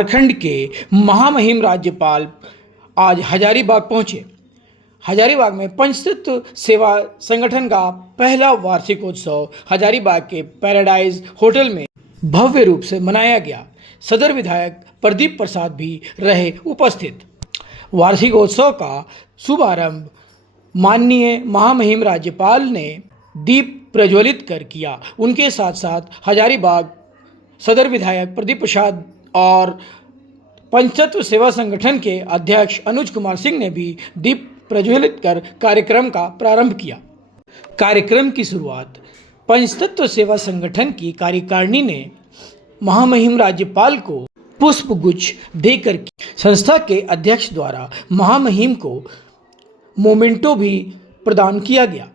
झारखंड के महामहिम राज्यपाल आज हजारीबाग पहुंचे। हजारीबाग में पंचतत्व सेवा संगठन का पहला वार्षिकोत्सव हजारीबाग के पैराडाइज होटल में भव्य रूप से मनाया गया। सदर विधायक प्रदीप प्रसाद भी रहे उपस्थित। वार्षिकोत्सव का शुभारंभ माननीय महामहिम राज्यपाल ने दीप प्रज्वलित कर किया। उनके साथ साथ हजारीबाग सदर विधायक प्रदीप प्रसाद और पंचतत्व सेवा संगठन के अध्यक्ष अनुज कुमार सिंह ने भी दीप प्रज्वलित कर कार्यक्रम का प्रारंभ किया। कार्यक्रम की शुरुआत पंचतत्व सेवा संगठन की कार्यकारिणी ने महामहिम राज्यपाल को पुष्प गुच्छ देकर की। संस्था के अध्यक्ष द्वारा महामहिम को मोमेंटो भी प्रदान किया गया।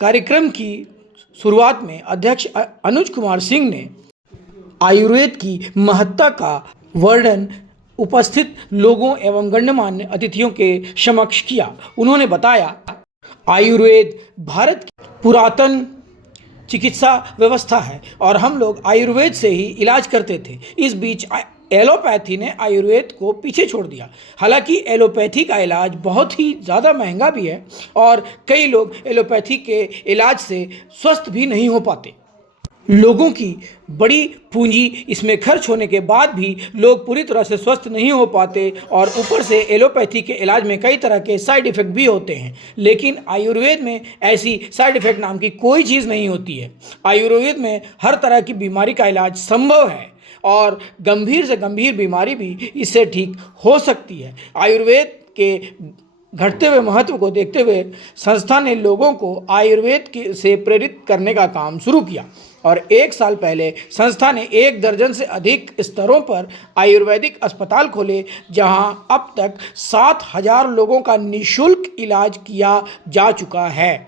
कार्यक्रम की शुरुआत में अध्यक्ष अनुज कुमार सिंह ने आयुर्वेद की महत्ता का वर्णन उपस्थित लोगों एवं गणमान्य अतिथियों के समक्ष किया। उन्होंने बताया, आयुर्वेद भारत की पुरातन चिकित्सा व्यवस्था है और हम लोग आयुर्वेद से ही इलाज करते थे। इस बीच एलोपैथी ने आयुर्वेद को पीछे छोड़ दिया। हालांकि एलोपैथी का इलाज बहुत ही ज़्यादा महंगा भी है और कई लोग एलोपैथी के इलाज से स्वस्थ भी नहीं हो पाते। लोगों की बड़ी पूंजी इसमें खर्च होने के बाद भी लोग पूरी तरह से स्वस्थ नहीं हो पाते और ऊपर से एलोपैथी के इलाज में कई तरह के साइड इफ़ेक्ट भी होते हैं। लेकिन आयुर्वेद में ऐसी साइड इफ़ेक्ट नाम की कोई चीज़ नहीं होती है। आयुर्वेद में हर तरह की बीमारी का इलाज संभव है और गंभीर से गंभीर बीमारी भी इससे ठीक हो सकती है। आयुर्वेद के घटते हुए महत्व को देखते हुए संस्था ने लोगों को आयुर्वेद से प्रेरित करने का काम शुरू किया और 1 साल पहले संस्था ने 1 दर्जन से अधिक स्तरों पर आयुर्वेदिक अस्पताल खोले, जहां अब तक 7,000 लोगों का निःशुल्क इलाज किया जा चुका है।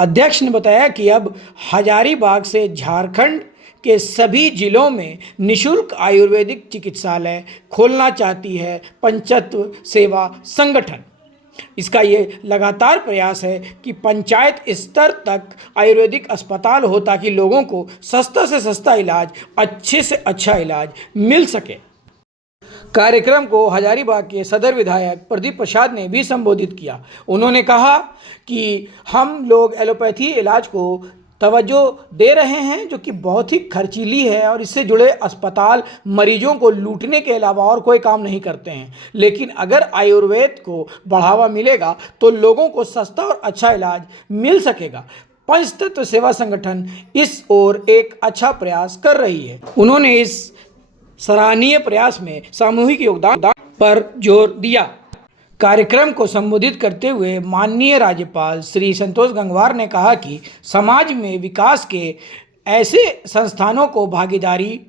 अध्यक्ष ने बताया कि अब हजारीबाग से झारखंड के सभी जिलों में निःशुल्क आयुर्वेदिक चिकित्सालय खोलना चाहती है पंचतत्व सेवा संगठन। इसका ये लगातार प्रयास है कि पंचायत स्तर तक आयुर्वेदिक अस्पताल हो ताकि लोगों को सस्ता से सस्ता इलाज, अच्छे से अच्छा इलाज मिल सके। कार्यक्रम को हजारीबाग के सदर विधायक प्रदीप प्रसाद ने भी संबोधित किया। उन्होंने कहा कि हम लोग एलोपैथी इलाज को तवज्जो दे रहे हैं जो कि बहुत ही खर्चीली है और इससे जुड़े अस्पताल मरीजों को लूटने के अलावा और कोई काम नहीं करते हैं। लेकिन अगर आयुर्वेद को बढ़ावा मिलेगा तो लोगों को सस्ता और अच्छा इलाज मिल सकेगा। पंचतत्व सेवा संगठन इस ओर एक अच्छा प्रयास कर रही है। उन्होंने इस सराहनीय प्रयास में सामूहिक योगदान पर जोर दिया। कार्यक्रम को संबोधित करते हुए माननीय राज्यपाल श्री संतोष गंगवार ने कहा कि समाज में विकास के ऐसे संस्थानों को भागीदारी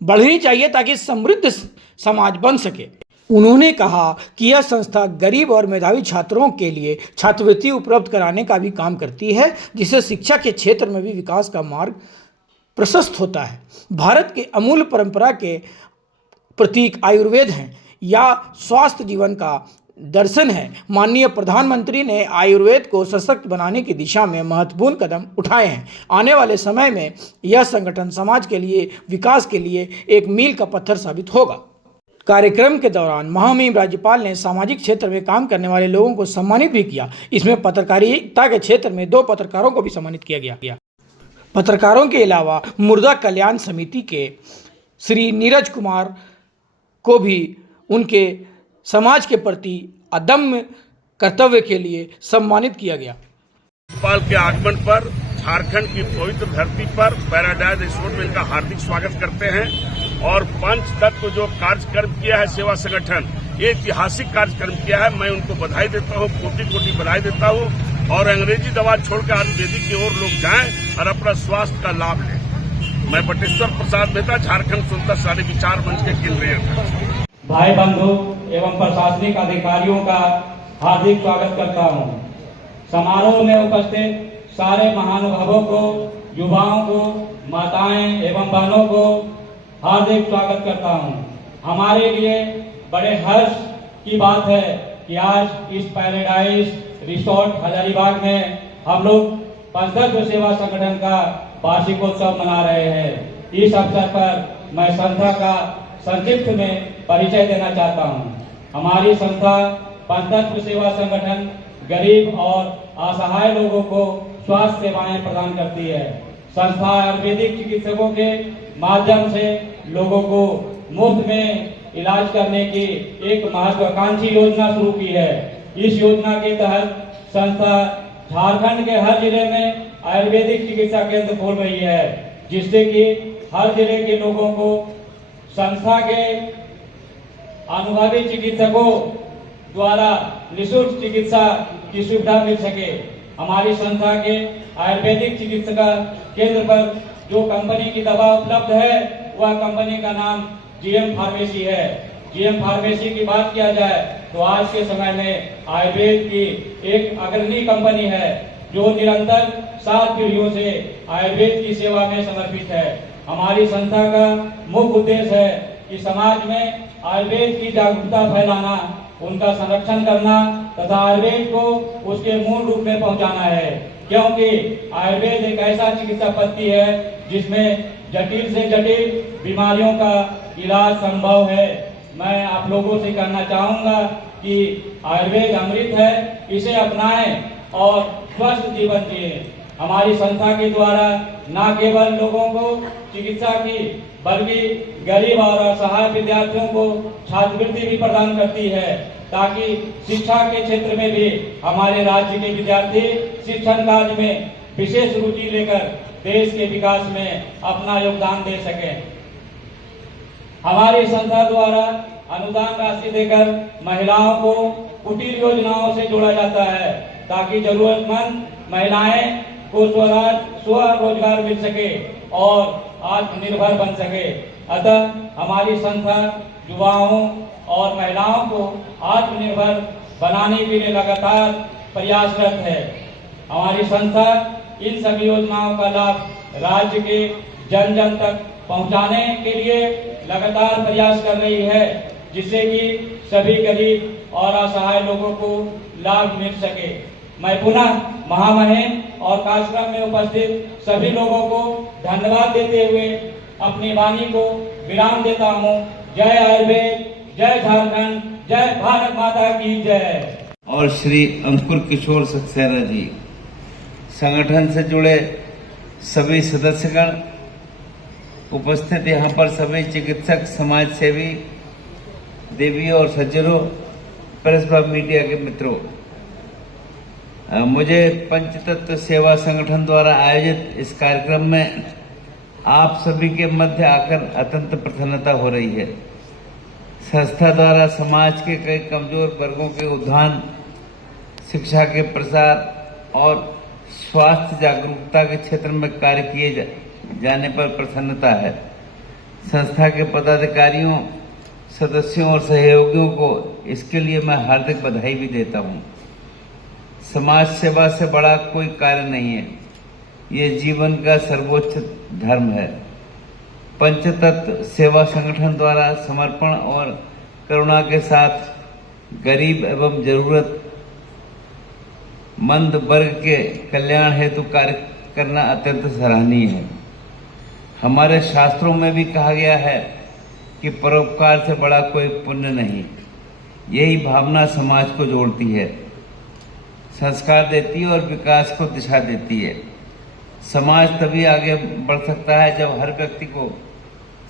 बढ़नी चाहिए ताकि समृद्ध समाज बन सके। उन्होंने कहा कि यह संस्था गरीब और मेधावी छात्रों के लिए छात्रवृत्ति उपलब्ध कराने का भी काम करती है, जिससे शिक्षा के क्षेत्र में भी विकास का मार्ग प्रशस्त होता है। भारत के अमूल्य परंपरा के प्रतीक आयुर्वेद हैं या स्वास्थ्य जीवन का दर्शन है। माननीय प्रधानमंत्री ने आयुर्वेद को सशक्त बनाने की दिशा में महत्वपूर्ण कदम उठाए हैं। आने वाले समय में यह संगठन समाज के लिए, विकास के लिए एक मील का पत्थर साबित होगा। कार्यक्रम के दौरान महामहिम राज्यपाल ने सामाजिक क्षेत्र में काम करने वाले लोगों को सम्मानित भी किया। इसमें पत्रकारिता के क्षेत्र में 2 पत्रकारों को भी सम्मानित किया गया। पत्रकारों के अलावा मुर्दा कल्याण समिति के श्री नीरज कुमार को भी उनके समाज के प्रति अदम्य कर्तव्य के लिए सम्मानित किया गया। राज्यपाल के आगमन पर झारखंड की पवित्र धरती पर पैराडाइज रिसोर्ट में इनका हार्दिक स्वागत करते हैं और पंचतत्व जो कार्यक्रम किया है सेवा संगठन, ये ऐतिहासिक कार्यक्रम किया है। मैं उनको बधाई देता हूँ, कोटि कोटि बधाई देता हूँ और अंग्रेजी दवा छोड़कर आयुर्वेदिक की ओर लोग जाएं और अपना स्वास्थ्य का लाभ लें। मैं बटेश्वर प्रसाद मेहता, झारखंड स्वतंत्रता सेनानी विचार मंच के केंद्रीय अध्यक्ष। भाई बंधु एवं प्रशासनिक अधिकारियों का हार्दिक स्वागत करता हूं। समारोह में उपस्थित सारे महानुभावों को, युवाओं को, माताएं एवं बहनों को हार्दिक स्वागत करता हूं। हमारे लिए बड़े हर्ष की बात है कि आज इस पैराडाइज रिसोर्ट हजारीबाग में हम लोग पंचतत्व सेवा संगठन का वार्षिकोत्सव मना रहे हैं। इस अवसर पर मैं संस्था का संक्षिप्त में परिचय देना चाहता हूँ। हमारी संस्था पंचतत्व सेवा संगठन गरीब और असहाय लोगों को स्वास्थ्य सेवाएं प्रदान करती है। संस्था आयुर्वेदिक चिकित्सकों के माध्यम से लोगों को मुफ्त में इलाज करने की एक महत्वाकांक्षी योजना शुरू की है। इस योजना के तहत संस्था झारखंड के हर जिले में आयुर्वेदिक चिकित्सा केंद्र खोल रही है, जिससे कि हर जिले के लोगों को संस्था के अनुभवी चिकित्सकों द्वारा निःशुल्क चिकित्सा की सुविधा मिल सके। हमारी संस्था के आयुर्वेदिक चिकित्सा केंद्र पर जो कंपनी की दवा उपलब्ध है वह कंपनी का नाम जीएम फार्मेसी है। जीएम फार्मेसी की बात किया जाए तो आज के समय में आयुर्वेद की एक अग्रणी कंपनी है, जो निरंतर 7 पीढ़ियों से आयुर्वेद की सेवा में समर्पित है। हमारी संस्था का मुख्य उद्देश्य है कि समाज में आयुर्वेद की जागरूकता फैलाना, उनका संरक्षण करना तथा आयुर्वेद को उसके मूल रूप में पहुंचाना है, क्योंकि आयुर्वेद एक ऐसा चिकित्सा पद्धति है जिसमें जटिल से जटिल बीमारियों का इलाज संभव है। मैं आप लोगों से कहना चाहूंगा कि आयुर्वेद अमृत है, इसे अपनाएं और स्वस्थ जीवन जिए। हमारी संस्था के द्वारा न केवल लोगों को चिकित्सा की बल्कि गरीब और असहाय विद्यार्थियों को छात्रवृत्ति भी प्रदान करती है, ताकि शिक्षा के क्षेत्र में भी हमारे राज्य के विद्यार्थी शिक्षण कार्य में विशेष रुचि लेकर देश के विकास में अपना योगदान दे सकें। हमारी संस्था द्वारा अनुदान राशि देकर महिलाओं को कुटीर योजनाओं से जोड़ा जाता है, ताकि जरूरतमंद महिलाएं को स्वरोजगार मिल सके और आत्मनिर्भर बन सके। अतः हमारी संस्था युवाओं और महिलाओं को आत्मनिर्भर बनाने के लिए लगातार प्रयासरत है। हमारी संस्था इन सभी योजनाओं का लाभ राज्य के जन जन तक पहुंचाने के लिए लगातार प्रयास कर रही है, जिससे कि सभी गरीब और असहाय लोगों को लाभ मिल सके। मैं पुनः महामहिम और कार्यक्रम में उपस्थित सभी लोगों को धन्यवाद देते हुए अपनी वाणी को विराम देता हूँ। जय आयुर्वेद, जय झारखंड, जय भारत माता की जय। और श्री अंकुर किशोर सक्सेना जी, संगठन से जुड़े सभी सदस्यगण, उपस्थित यहाँ पर सभी चिकित्सक, समाज सेवी, देवी और सज्जनों, प्रेस व मीडिया के मित्रों, मुझे पंचतत्व सेवा संगठन द्वारा आयोजित इस कार्यक्रम में आप सभी के मध्य आकर अत्यंत प्रसन्नता हो रही है। संस्था द्वारा समाज के कई कमजोर वर्गों के उत्थान, शिक्षा के प्रसार और स्वास्थ्य जागरूकता के क्षेत्र में कार्य किए जाने पर प्रसन्नता है। संस्था के पदाधिकारियों, सदस्यों और सहयोगियों को इसके लिए मैं हार्दिक बधाई भी देता हूं। समाज सेवा से बड़ा कोई कार्य नहीं है, ये जीवन का सर्वोच्च धर्म है। पंचतत्व सेवा संगठन द्वारा समर्पण और करुणा के साथ गरीब एवं जरूरतमंद वर्ग के कल्याण हेतु कार्य करना अत्यंत सराहनीय है। हमारे शास्त्रों में भी कहा गया है कि परोपकार से बड़ा कोई पुण्य नहीं। यही भावना समाज को जोड़ती है, संस्कार देती है और विकास को दिशा देती है। समाज तभी आगे बढ़ सकता है जब हर व्यक्ति को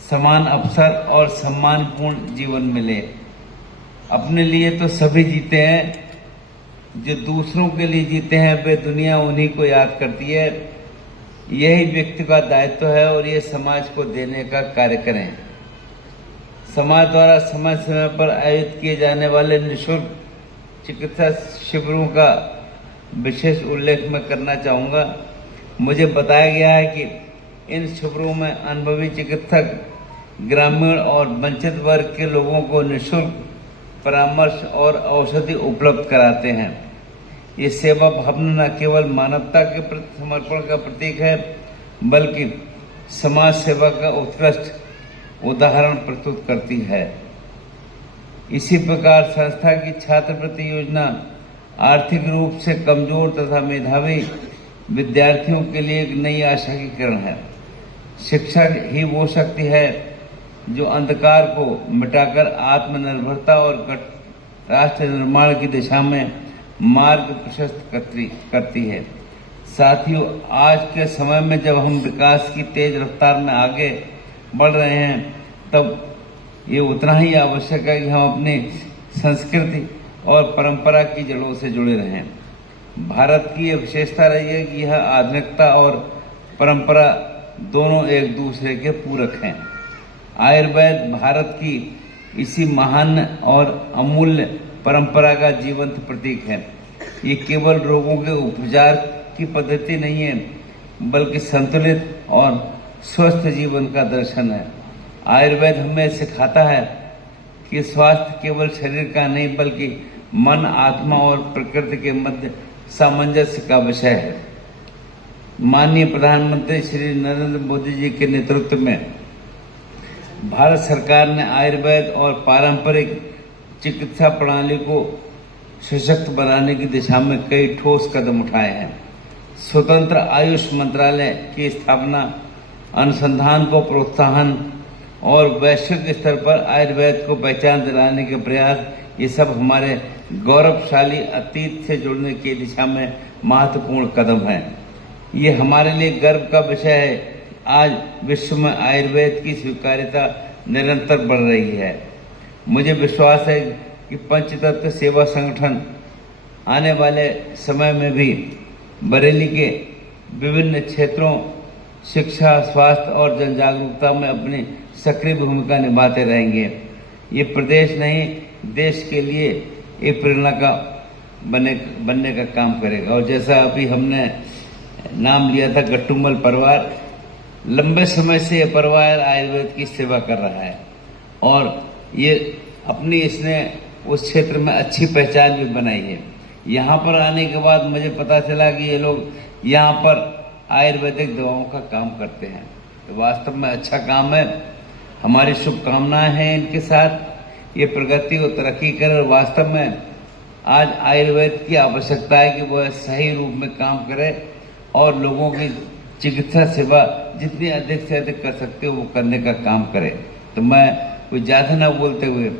समान अवसर और सम्मानपूर्ण जीवन मिले। अपने लिए तो सभी जीते हैं, जो दूसरों के लिए जीते हैं वे दुनिया उन्हीं को याद करती है। यही व्यक्ति का दायित्व है और ये समाज को देने का कार्य करें। समाज द्वारा समय समय पर आयोजित किए जाने वाले निःशुल्क चिकित्सा शिविरों का विशेष उल्लेख मैं करना चाहूँगा। मुझे बताया गया है कि इन शिविरों में अनुभवी चिकित्सक ग्रामीण और वंचित वर्ग के लोगों को निःशुल्क परामर्श और औषधि उपलब्ध कराते हैं। ये सेवा भावना न केवल मानवता के प्रति समर्पण का प्रतीक है, बल्कि समाज सेवा का उत्कृष्ट उदाहरण प्रस्तुत करती है। इसी प्रकार संस्था की छात्रवृत्ति योजना आर्थिक रूप से कमजोर तथा मेधावी विद्यार्थियों के लिए एक नई आशा की किरण है। शिक्षा ही वो शक्ति है जो अंधकार को मिटाकर आत्मनिर्भरता और राष्ट्र निर्माण की दिशा में मार्ग प्रशस्त करती है। साथियों, आज के समय में जब हम विकास की तेज रफ्तार में आगे बढ़ रहे हैं, तब ये उतना ही आवश्यक है कि हम अपनी संस्कृति और परंपरा की जड़ों से जुड़े रहें। भारत की यह विशेषता रही है कि यह आधुनिकता और परंपरा दोनों एक दूसरे के पूरक हैं। आयुर्वेद भारत की इसी महान और अमूल्य परंपरा का जीवंत प्रतीक है। ये केवल रोगों के उपचार की पद्धति नहीं है, बल्कि संतुलित और स्वस्थ जीवन का दर्शन है। आयुर्वेद हमें सिखाता है कि स्वास्थ्य केवल शरीर का नहीं, बल्कि मन, आत्मा और प्रकृति के मध्य सामंजस्य का विषय है। माननीय प्रधानमंत्री श्री नरेंद्र मोदी जी के नेतृत्व में भारत सरकार ने आयुर्वेद और पारंपरिक चिकित्सा प्रणाली को सशक्त बनाने की दिशा में कई ठोस कदम उठाए हैं। स्वतंत्र आयुष मंत्रालय की स्थापना, अनुसंधान को प्रोत्साहन और वैश्विक स्तर पर आयुर्वेद को पहचान दिलाने के प्रयास, ये सब हमारे गौरवशाली अतीत से जुड़ने की दिशा में महत्वपूर्ण कदम हैं। ये हमारे लिए गर्व का विषय है। आज विश्व में आयुर्वेद की स्वीकार्यता निरंतर बढ़ रही है। मुझे विश्वास है कि पंचतत्व सेवा संगठन आने वाले समय में भी बरेली के विभिन्न क्षेत्रों, शिक्षा, स्वास्थ्य और जन जागरूकता में अपनी सक्रिय भूमिका निभाते रहेंगे। ये प्रदेश नहीं, देश के लिए एक प्रेरणा का बनने का काम करेगा। और जैसा अभी हमने नाम लिया था गट्टुमल परिवार, लंबे समय से यह परिवार आयुर्वेद की सेवा कर रहा है और ये इसने उस क्षेत्र में अच्छी पहचान भी बनाई है। यहाँ पर आने के बाद मुझे पता चला कि ये लोग यहाँ पर आयुर्वेदिक दवाओं का काम करते हैं, तो वास्तव में अच्छा काम है। हमारी शुभकामनाएं हैं इनके साथ, ये प्रगति और तरक्की करे। और वास्तव में आज आयुर्वेद की आवश्यकता है कि वह सही रूप में काम करे और लोगों की चिकित्सा सेवा जितनी अधिक से अधिक कर सकते हो वो करने का काम करे। तो मैं कोई ज़्यादा न बोलते हुए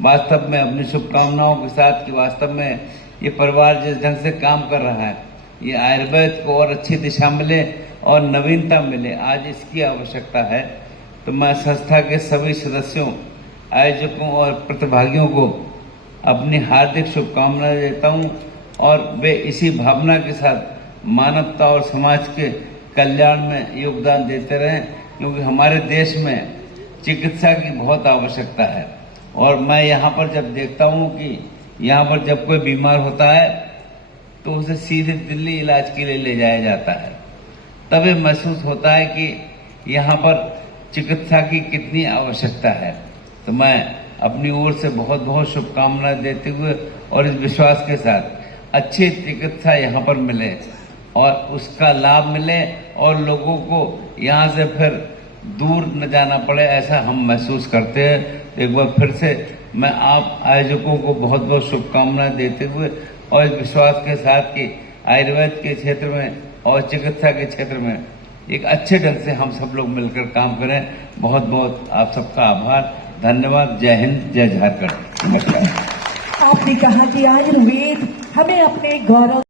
वास्तव में अपनी शुभकामनाओं के साथ कि वास्तव में ये परिवार जिस ढंग से काम कर रहा है, ये आयुर्वेद को और अच्छी दिशा मिले और नवीनता मिले, आज इसकी आवश्यकता है। तो मैं संस्था के सभी सदस्यों, आयोजकों और प्रतिभागियों को अपनी हार्दिक शुभकामनाएं देता हूँ और वे इसी भावना के साथ मानवता और समाज के कल्याण में योगदान देते रहें, क्योंकि हमारे देश में चिकित्सा की बहुत आवश्यकता है। और मैं यहाँ पर जब देखता हूँ कि यहाँ पर जब कोई बीमार होता है तो उसे सीधे दिल्ली इलाज के लिए ले जाया जाता है, तब ये महसूस होता है कि यहाँ पर चिकित्सा की कितनी आवश्यकता है। तो मैं अपनी ओर से बहुत बहुत शुभकामनाएं देते हुए और इस विश्वास के साथ अच्छी चिकित्सा यहाँ पर मिले और उसका लाभ मिले और लोगों को यहाँ से फिर दूर न जाना पड़े, ऐसा हम महसूस करते हैं। एक बार फिर से मैं आप आयोजकों को बहुत बहुत शुभकामनाएं देते हुए और इस विश्वास के साथ कि आयुर्वेद के क्षेत्र में और चिकित्सा के क्षेत्र में एक अच्छे ढंग से हम सब लोग मिलकर काम करें। बहुत बहुत आप सबका आभार, धन्यवाद। जय हिंद, जय झारखंड। नमस्कार। आपने कहा कि आयुर्वेद हमें अपने गौरव